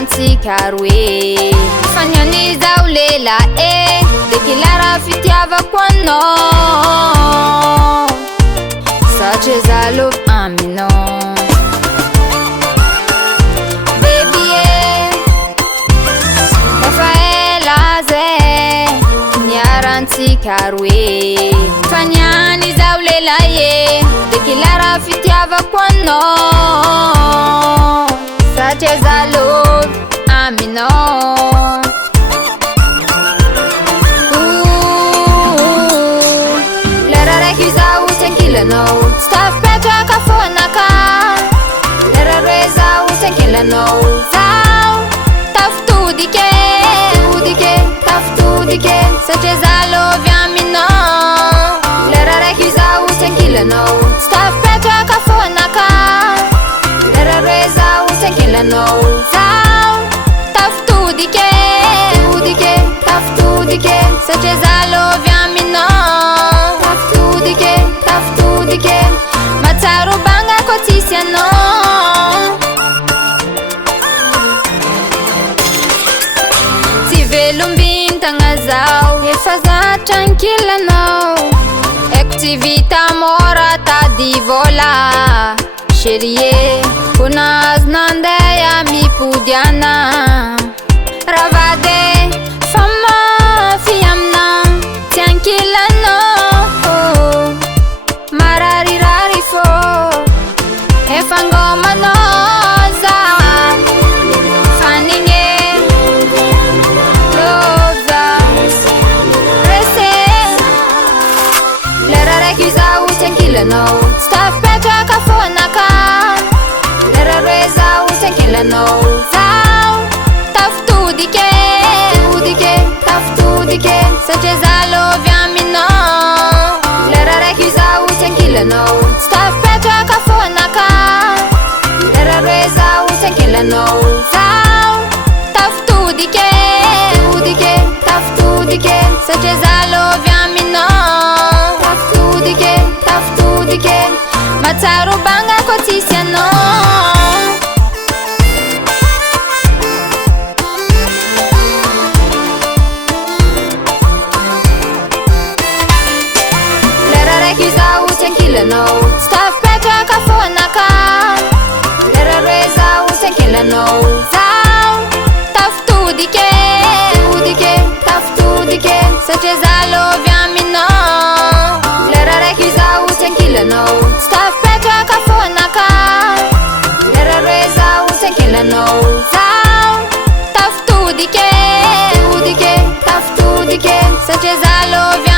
niarantsika roe fanian'izao lela dekilara fitiavako anao satria zalov aminao baby efa ela zay niarantsika roe fanian'izao lela dekilara fitiavako anao satria zalov aminao lera raiky zaho ty ankilanao tsy tafipetraka fonaka lera roe zaho ty ankilanao zaho tafitodike satria zalovy aminao lera raiky zaho ty ankilanao tsy tafipetraka fonaka lera roe zaho ty ankilanao zaho tafitodike satria zalovy aminao tafitodike matsaro bangako tsisy anao tsy velombintagna zaho efa zatra ankilanao eko tsy vita mora tady vola chérie konazo nandeha mipodiana ravade fa mafy amina tsy ankilanao mararirary fô efa ngomanao za fanigny lova rese lera raiky zaho ty ankilanao tsy tafipetraka fonaka lera roe zaho ty ankilanao zaho tafitodike satria zalovy aminao lera raiky zaho ty ankilanao tsy tafipetraka fonaka lera roe zaho ty ankilanao zaho tafitodike satria zalovy aminao tafitodike matsaro bangako tsisy anao lera raiky zaho ty ankilanao tsy tafipetraka fonaka lera roe zaho ty ankilanao zaho tafitodike satria zalovy aminao lera raiky zaho ty ankilanao tsy tafipetraka fonaka lera roe zaho ty ankilanao zaho tafitodike satria zalovy